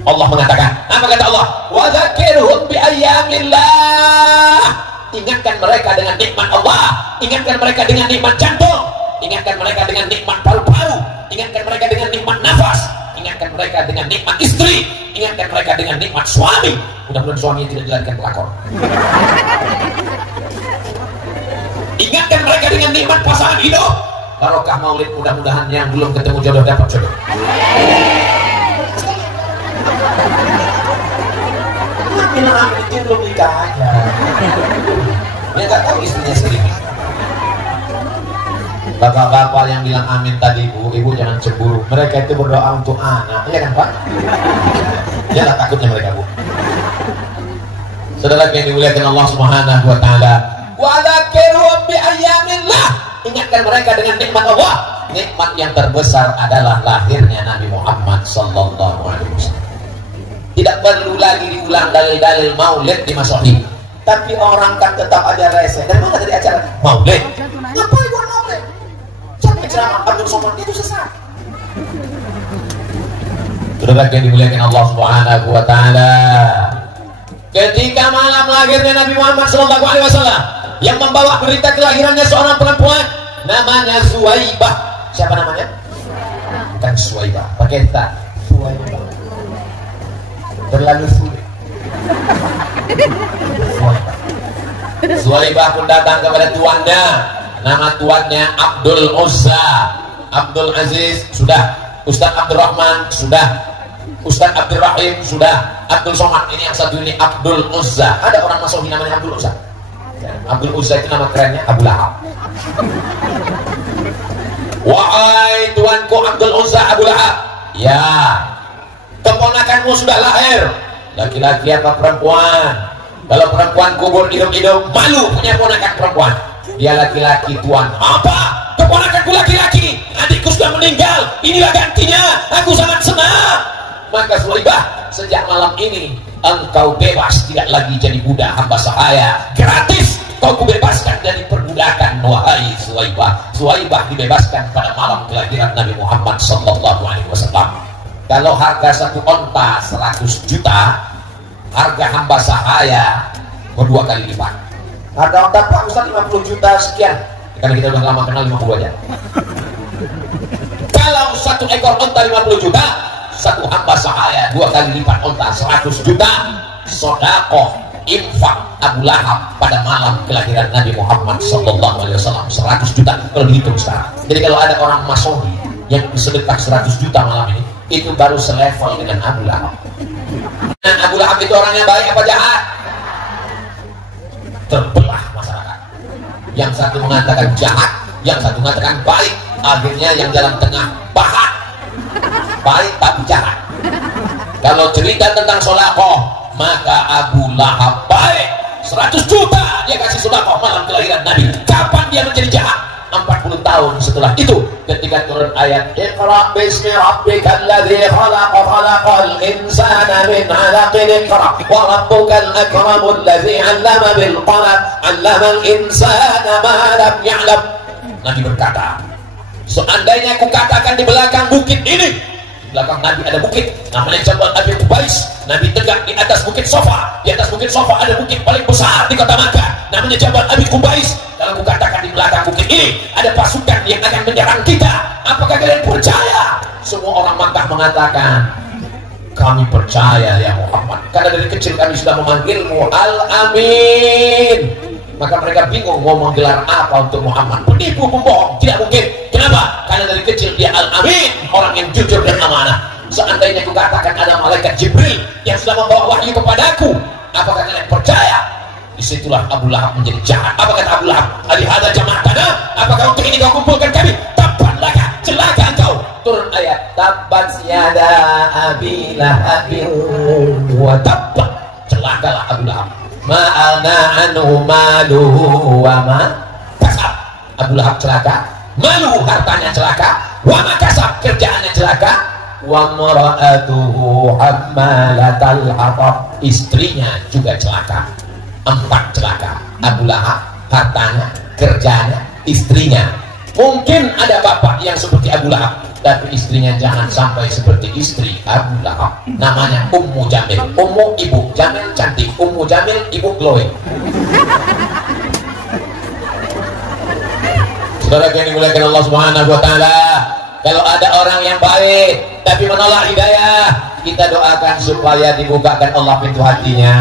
Allah mengatakan, apa kata Allah? Wa dzakirhum bi ayyamillah. Ingatkan mereka dengan nikmat Allah, ingatkan mereka dengan nikmat jantung, ingatkan mereka dengan nikmat paru-paru, ingatkan mereka dengan nikmat nafas, ingatkan mereka dengan nikmat istri, ingatkan mereka dengan nikmat suami. Mudah-mudahan suaminya tidak dilahirkan pelakor. Ingatkan mereka dengan nikmat pasangan hidup. Barokah maulid, mudah-mudahan yang belum ketemu jodoh dapat jodoh. Bilang amin itu belum nikah aja. Dia nggak tahu istrinya sendiri. Bapak-bapak yang bilang amin tadi, ibu jangan cemburu. Mereka itu berdoa untuk anak, iya kan Pak? Jangan takutnya mereka, Bu. Saudara yang dimuliakan Allah Subhanahu wa taala. Wa dzakirhum bi ayyamillah. Ingatkan mereka dengan nikmat Allah. Nikmat yang terbesar adalah lahirnya Nabi Muhammad sallallahu alaihi wasallam. Tidak perlu lagi diulang dalil-dalil maulid di masyhur. Tapi orang kan tetap aja rese. Dari mana tadi acara? Maulid. Ngapain buat maulid? Siapa ceramah Abdul Somad itu sesat. Saudara yang dimuliakan Allah Subhanahu wa taala. Ketika malam lahirnya Nabi Muhammad sallallahu alaihi wasallam, yang membawa berita kelahirannya seorang perempuan namanya Suwaibah. Siapa namanya? Bukan Suwaibah, pakai ta. Suwaibah. Terlalu sulit. Suwaibah pun datang kepada tuannya. Nama tuannya Abdul Uzza, Abdul Aziz sudah, Ustaz Abdul Rahman sudah, Ustaz Abdul Rahim sudah, Abdul Somad ini yang satu ini Abdul Uzza. Ada orang Masohi namanya Abdul Uzza. Abdul Uzza itu nama kerennya Abu Lahab. Wahai tuanku Abdul Uzza Abu Lahab, ya, keponakanmu sudah lahir. Laki-laki apa perempuan? Kalau perempuan kubur hidup-hidup, malu punya ponakan perempuan. Dia laki-laki tuan. Apa? Keponakanku laki-laki. Adikku sudah meninggal. Inilah gantinya. Aku sangat senang. Maka Suwaibah, sejak malam ini engkau bebas, tidak lagi jadi budak hamba sahaya. Gratis kau kubebaskan dari perbudakan. Wahai Suwaibah. Suwaibah dibebaskan pada malam kelahiran Nabi Muhammad sallallahu alaihi wasallam. Kalau harga satu onta 100 juta, harga hamba sahaya berdua kali lipat. Harga onta Pak Ustaz 50 juta sekian. Karena kita udah lama kenal 50 aja. Kalau satu ekor onta 50 juta, satu hamba sahaya 2 kali lipat onta 100 juta. Sedekah infak Abu Lahab pada malam kelahiran Nabi Muhammad sallallahu alaihi wasallam 100 juta kalau dihitung sekarang. Jadi kalau ada orang Masohi yang sedekah 100 juta malam ini, itu baru selevel dengan Abu Lahab. Dan Abu Lahab itu orang yang baik apa jahat? Terbelah masyarakat. Yang satu mengatakan jahat, yang satu mengatakan baik. Akhirnya yang dalam tengah bahat, baik tapi jahat. Kalau cerita tentang sholaqoh, maka Abu Lahab baik. 100 juta dia kasih sholaqoh malam kelahiran Nabi. Kapan dia menjadi jahat? 40 tahun setelah itu, ketika turun ayat Iqra bismi rabbikal ladzi khalaq khalaqal insana min 'alaqin iqra wa rabbukal akramul ladzi 'allama bil qalam 'allamal insana ma lam ya'lam. Nabi berkata, Seandainya aku katakan di belakang bukit ini, di belakang Nabi ada bukit namanya Jabal Abi Qubais. Nabi tegak di atas bukit Safa. Di atas bukit Safa ada bukit paling besar di kota Makkah namanya Jabal Abi Qubais. Kalau aku katakan di belakang bukit ini ada pasukan yang akan menyerang kita, apakah kalian percaya? Semua orang Makkah mengatakan, kami percaya ya Muhammad, karena dari kecil kami sudah memanggilmu Al-Amin. Maka mereka bingung mau menggelar apa untuk Muhammad. Penipu, pembohong, tidak mungkin. Kenapa? Karena dari kecil dia Al-Amin, orang yang jujur dan amanah. Seandainya aku katakan ada malaikat Jibril yang sudah membawa wahyu kepadaku, apakah kalian percaya? Disitulah Abu Lahab menjadi jahat. Apa kata Abu Lahab? Alihada jama'atana, apakah untuk ini kau kumpulkan kami? Tabbat laka, celaka engkau. Turun ayat tabbat yada abi lahabin wa tabbat, celakalah Abu Lahab. Ma'ana anhu maluhu wa ma kasab. Abu Lahab celaka, maluhu hartanya celaka, wa ma kasab kerjaannya celaka, wa mara'atuhu hammalatal hatab, istrinya juga celaka. 4 celaka. Abu Lahab, hartanya, kerjanya, istrinya. Mungkin ada bapak yang seperti Abu Lahab, tapi istrinya jangan sampai seperti istri Abu Lahab. Namanya Ummu Jamil. Ummu ibu, Jamil cantik. Ummu Jamil ibu glowing. Saudara yang dimuliakan Allah Subhanahu wa taala, kalau ada orang yang baik tapi menolak hidayah, kita doakan supaya dibukakan Allah pintu hatinya.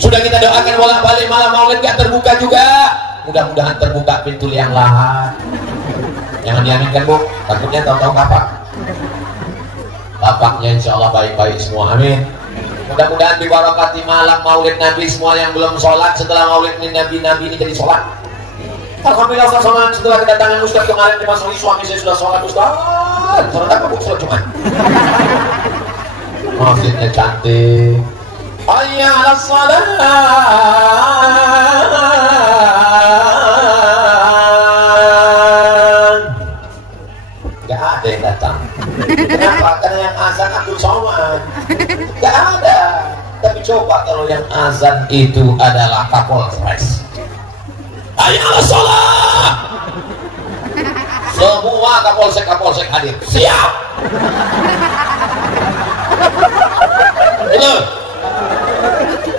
Sudah kita doakan bolak-balik, malam maulid gak terbuka juga. Mudah-mudahan terbuka pintu yang lahat. Jangan diaminkan bu, takutnya tahu-tahu kapak. Kapaknya insya Allah baik-baik semua, amin. Mudah-mudahan dibarakati malam maulid Nabi, semua yang belum sholat setelah maulid Nabi ini jadi sholat. Alhamdulillah setelah kedatangan Ustaz kemarin di Masri, suami saya sudah sholat. Ustaz, sholat apa bu? Sholat Jumat. Masjidnya cantik. Hayya 'alas shalah. Gak ada yang datang. Kenapa? Karena yang azan Abdul Somad. Gak ada. Tapi coba kalau yang azan itu adalah Kapolres. Hayya 'alas shalah. Semua kapolsek hadir. Siap.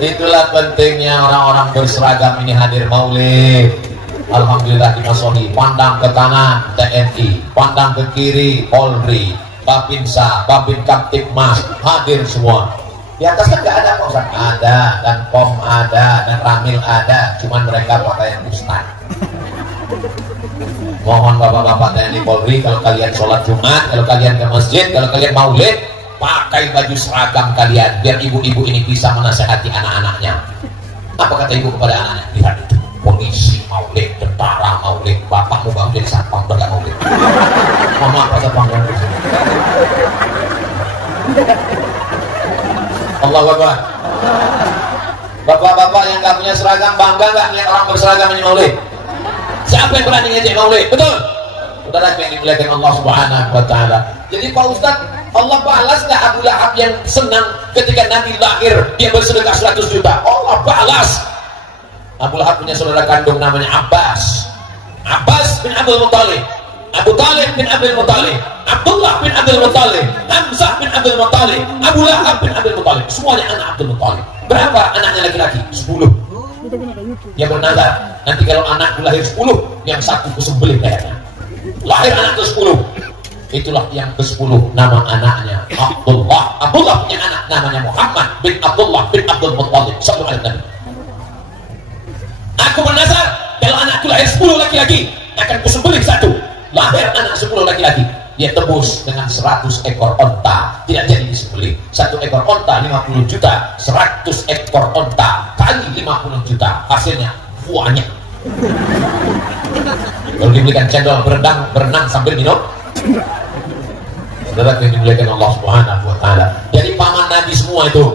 Itulah pentingnya orang-orang berseragam ini hadir maulid. Alhamdulillah di Masoni, pandang ke kanan TNI, pandang ke kiri Polri, Babinsa, Babin Kaptipmas, hadir semua. Di atas kan nggak ada Ustaz, ada, dan Pom ada, dan Ramil ada, cuman mereka pakaian ustaz. Mohon bapak-bapak TNI Polri, kalau kalian sholat Jumat, kalau kalian ke masjid, kalau kalian maulid, pakai baju seragam kalian, biar ibu-ibu ini bisa menasihati anak-anaknya. Apa kata ibu kepada anaknya? Lihat itu, polisi maulid, tentara maulid, bapakmu baru jadi satpam bergak maulid. Mama apa satpam maulid? Allah Akbar. Bapak-bapak yang gak punya seragam, bangga gak melihat orang berseragam ini maulid? Siapa yang berani ngejek maulid? Betul? Saudara yang dimuliakan Allah Subhanahu wa taala. Jadi Pak Ustaz, Allah balas nggak Abu Lahab yang senang ketika Nabi lahir dia bersedekah 100 juta? Allah balas. Abu Lahab punya saudara kandung namanya Abbas. Abbas bin Abdul Muttalib, Abu Talib bin Abdul Muttalib, Abdullah bin Abdul Muttalib, Hamzah bin Abdul Muttalib, Abu Lahab bin Abdul Muttalib. Semuanya anak Abdul Muttalib. Berapa anaknya laki-laki? 10. Dia bernazar, nanti kalau anakku lahir 10, yang satu kusembelih lehernya. Lahir anak ke-10, itulah yang ke-10 nama anaknya Abdullah. Abdullah punya anak namanya Muhammad bin Abdullah bin Abdul Muttalib. Satu ayat Nabi. Aku bernazar kalau anakku lahir 10 laki-laki akan kusembelih satu. Lahir anak 10 laki-laki, dia tebus dengan 100 ekor onta. Tidak jadi disembelih. 1 ekor onta 50 juta, 100 ekor onta kali 50 juta, hasilnya banyak. Kalau dibelikan cendol berenang sambil minum. Saudara yang dimuliakan Allah Subhanahu wa taala. Jadi paman Nabi semua itu.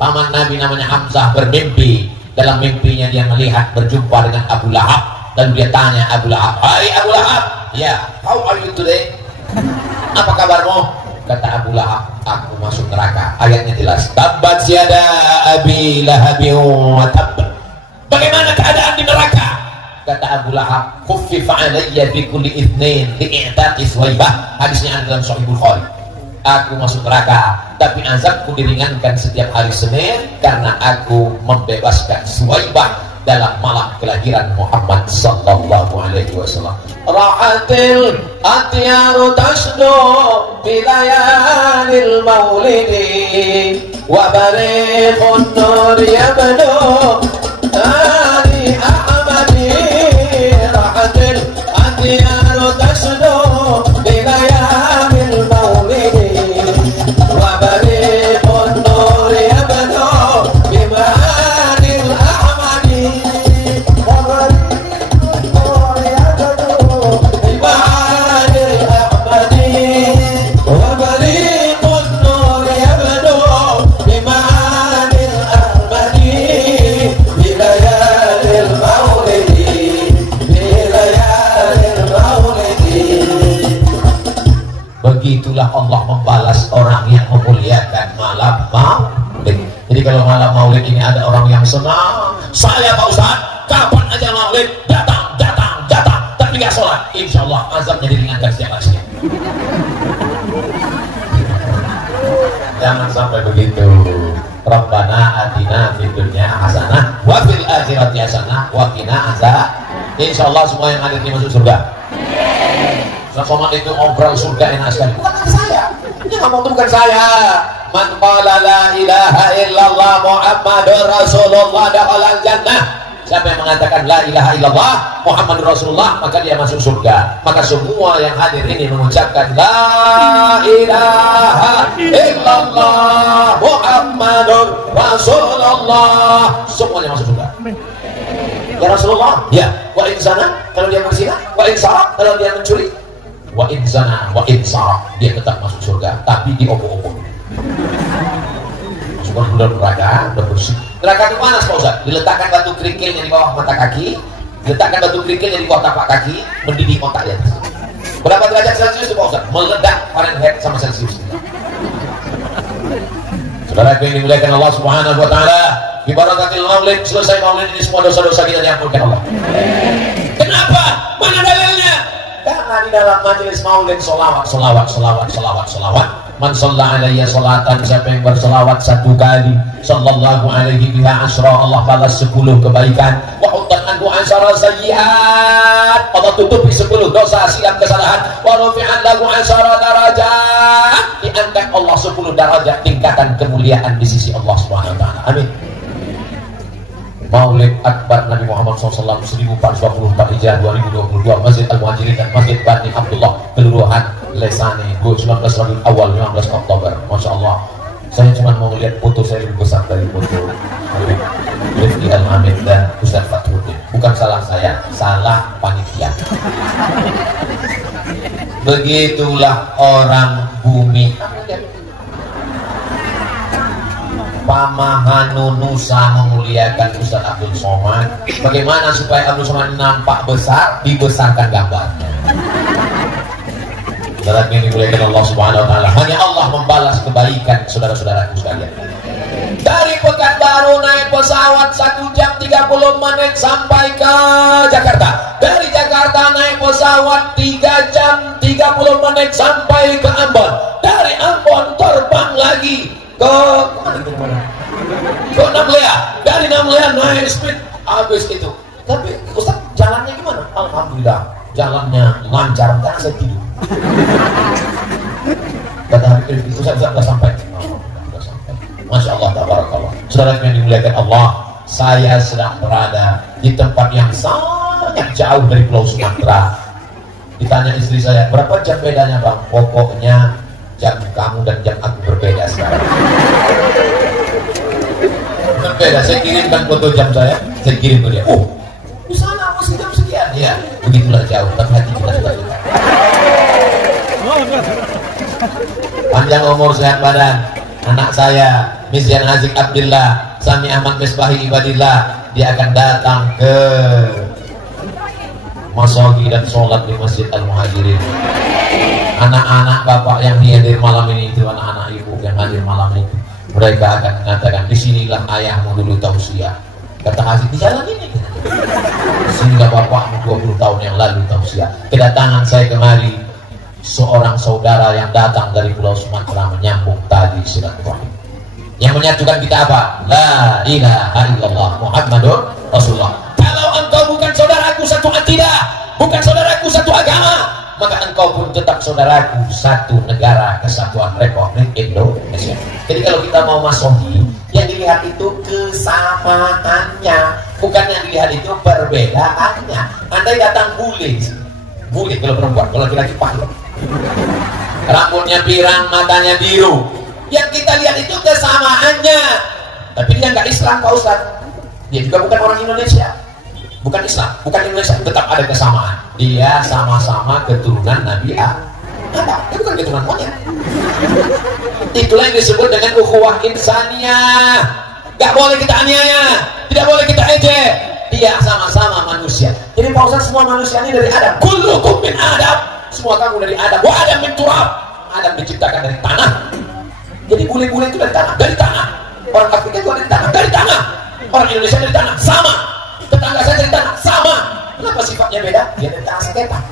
Paman Nabi namanya Hamzah bermimpi. Dalam mimpinya dia melihat berjumpa dengan Abu Lahab. Lalu dia tanya Abu Lahab, "Hai Abu Lahab, ya, how are you today? Apa kabarmu?" Kata Abu Lahab, "Aku masuk neraka." Ayatnya jelas. Tabbat yada abi lahabin wa tabb. Bagaimana keadaan di neraka? kata Abu Lahab, khuffifa alayya bi kulli itsnin li'itaqi Suwaibah. Hadisnya ada dalam Sahih Bukhari. Aku masuk neraka, tapi azabku diringankan setiap hari Senin karena aku membebaskan Suwaibah dalam malam kelahiran Muhammad sallallahu alaihi wasallam. Rahatil atyaru tasdu fi layalil maulidi wa bariqun nur yabdu ali ahmadi. Rahatil atyaru tasdu fi layalil maulidi wa bariqun nur yabdu bimanil ahmadi. Begitulah Allah membalas orang yang memuliakan malam maulid. Jadi kalau malam maulid ini ada orang yang senang, saya Pak Ustaz, kapan aja maulid, datang, tapi nggak sholat, insya Allah azabnya diringankan setiap hari. Jangan sampai begitu. Rabbana atina fid dunya hasanah wa fil akhirati hasanah wa qina azab. Insya Allah semua yang hadir ini masuk surga. Sama itu ngobrol surga enak sekali. Bukan saya. Ini ngomong itu bukan saya. Man qala la ilaha illallah Muhammadur Rasulullah dakhalal jannah. Siapa yang mengatakan la ilaha illallah Muhammadur Rasulullah, maka dia masuk surga. Maka semua yang hadir ini mengucapkan la ilaha illallah Muhammadur Rasulullah, semuanya masuk surga. Ya Rasulullah, ya. Wa insana kalau dia berzina, wa insara kalau dia mencuri, wa insana wa insara dia tetap masuk surga, tapi diobok-obok. Masukkan bulan neraka, bersih. Neraka itu panas Pak Ustaz. Diletakkan batu kerikilnya di bawah mata kaki, diletakkan batu kerikilnya di bawah tapak kaki, mendidih otak di atas. Berapa derajat Celcius itu Pak Ustaz? Meledak Fahrenheit sama Celcius. Saudara yang dimuliakan Allah Subhanahu wa taala, di barakatil maulid, selesai maulid ini semua dosa-dosa kita diampunkan Allah. Kenapa? Mana dalilnya? Karena di dalam majelis maulid solawat. Man shalla alayya salatan, siapa yang bersolawat satu kali, sallallahu alaihi biha asyra, Allah balas 10 kebaikan. Wa huttan anhu asyara sayyi'at, Allah tutupi 10 dosa silap kesalahan. Wa rufi'an lahu asyara darajat, diangkat Allah 10 derajat tingkatan kemuliaan di sisi Allah Subhanahu wa taala. Amin. Maulid Akbar Nabi Muhammad SAW 1424 Hijriah 2022, Masjid Al-Muhajirin dan Masjid Bani Abdullah, kelurahan Lesani, 19 Rabiul Awal 15 Oktober. Masya Allah, saya cuma mau lihat foto saya lebih besar dari foto Rifki Al-Hamid dan Ustaz Fathuddin. Bukan salah saya, salah panitia. Begitulah orang bumi. Pamahanu Nusa memuliakan Ustaz Abdul Somad. Bagaimana supaya Abdul Somad nampak besar? Dibesarkan gambarnya. Saudara yang dimuliakan Allah Subhanahu wa taala, hanya Allah membalas kebaikan saudara-saudaraku sekalian. Dari Pekanbaru naik pesawat 1 jam 30 menit sampai ke Jakarta. Dari Jakarta naik pesawat 3 jam 30 menit sampai ke Ambon. Dari Ambon terbang lagi ke Namlea. Dari Namlea naik speed habis itu. Tapi Ustaz, jalannya gimana? Alhamdulillah jalannya lancar, karena saya tidur. Kata Habib itu saya sudah sampai. Sudah sampai. Masya Allah, tabarakallah. Saudara yang dimuliakan Allah, saya sedang berada di tempat yang sangat jauh dari Pulau Sumatera. Ditanya istri saya, berapa jam bedanya Bang? Pokoknya jam kamu dan jam aku berbeda sekarang. Berbeda. Saya kirimkan foto jam saya kirim ke dia. Oh, di sana masih jam sekian. Ya, begitulah jauh. Tapi hati kita sudah dekat. Panjang umur, sehat badan. Anak saya Misyan Hazik Abdillah, Sami Ahmad Misbahi Ibadillah, dia akan datang ke Masogi dan sholat di Masjid Al-Muhajirin. Anak-anak bapak yang hadir malam ini, itu anak-anak ibu yang hadir malam ini, mereka akan mengatakan, disinilah ayahmu dulu tausiah. Kata Hazik, di jalan ini Sehingga bapakmu 20 tahun yang lalu tausiah. Kedatangan saya kemari, seorang saudara yang datang dari Pulau Sumatera menyambung tadi silaturahim. Yang menyatukan kita apa? La ilaha illallah Muhammadur Rasulullah. Kalau engkau bukan saudaraku satu akidah, bukan saudaraku satu agama, maka engkau pun tetap saudaraku satu negara kesatuan Republik Indonesia. Jadi kalau kita mau masohi, yang dilihat itu kesamaannya, bukan yang dilihat itu perbedaannya. Andai datang bule kalau perempuan, kalau laki-laki pahlon, rambutnya pirang, matanya biru, yang kita lihat itu kesamaannya. Tapi dia nggak Islam Pak Ustaz, dia juga bukan orang Indonesia, bukan Islam, bukan Indonesia, tetap ada kesamaan. Dia sama-sama keturunan Nabi Adam. Dia bukan keturunan monyet. Itulah yang disebut dengan ukhuwah insaniyah. Gak boleh kita aniaya, tidak boleh kita ejek. Dia sama-sama manusia. Jadi Pak Ustaz, semua manusia ini dari Adam. Kullukum min Adam. Semua kamu dari Adam. Wa Adam min turab. Adam diciptakan dari tanah. Jadi bule-bule itu dari tanah, dari tanah. Orang Afrika juga dari tanah, dari tanah. Orang Indonesia dari tanah, sama. Tetangga saya dari tanah, sama. Kenapa sifatnya beda? Dia dari tanah sekitar.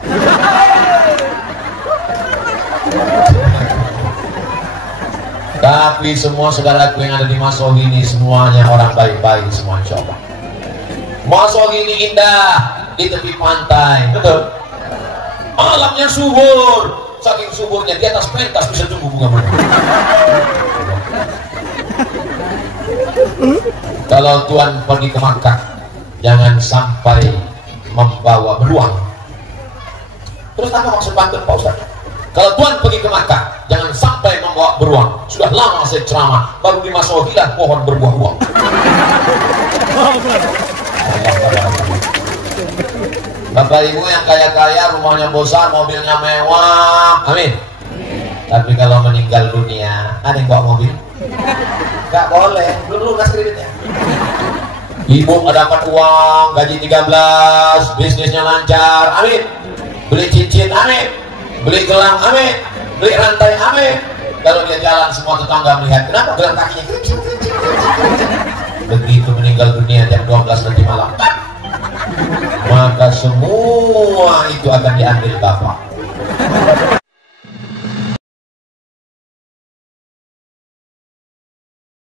Tapi semua saudaraku yang ada di Masohi ini semuanya orang baik-baik semua, insya Allah. Masohi ini indah di tepi pantai, betul. Alamnya subur, saking suburnya di atas pentas bisa tumbuh bunga-bunga. Kalau Tuhan pergi ke Makkah, jangan sampai membawa beruang. Terus apa maksud pantun Pak Ustaz? Kalau Tuhan pergi ke Makkah, jangan sampai membawa beruang. Sudah lama saya ceramah, baru di Masohi lah pohon berbuah-buah. Bapak Ibu yang kaya-kaya, rumahnya besar, mobilnya mewah, amin. Tapi kalau meninggal dunia, ada yang bawa mobil? Gak boleh, belum lunas kreditnya. Ibu dapat uang, gaji 13, bisnisnya lancar, amin. Beli cincin, amin. Beli gelang, amin. Beli rantai, amin. Kalau dia jalan, semua tetangga melihat, kenapa gelang kakinya? Begitu meninggal dunia jam 12 nanti malam, maka semua itu akan diambil Bapak.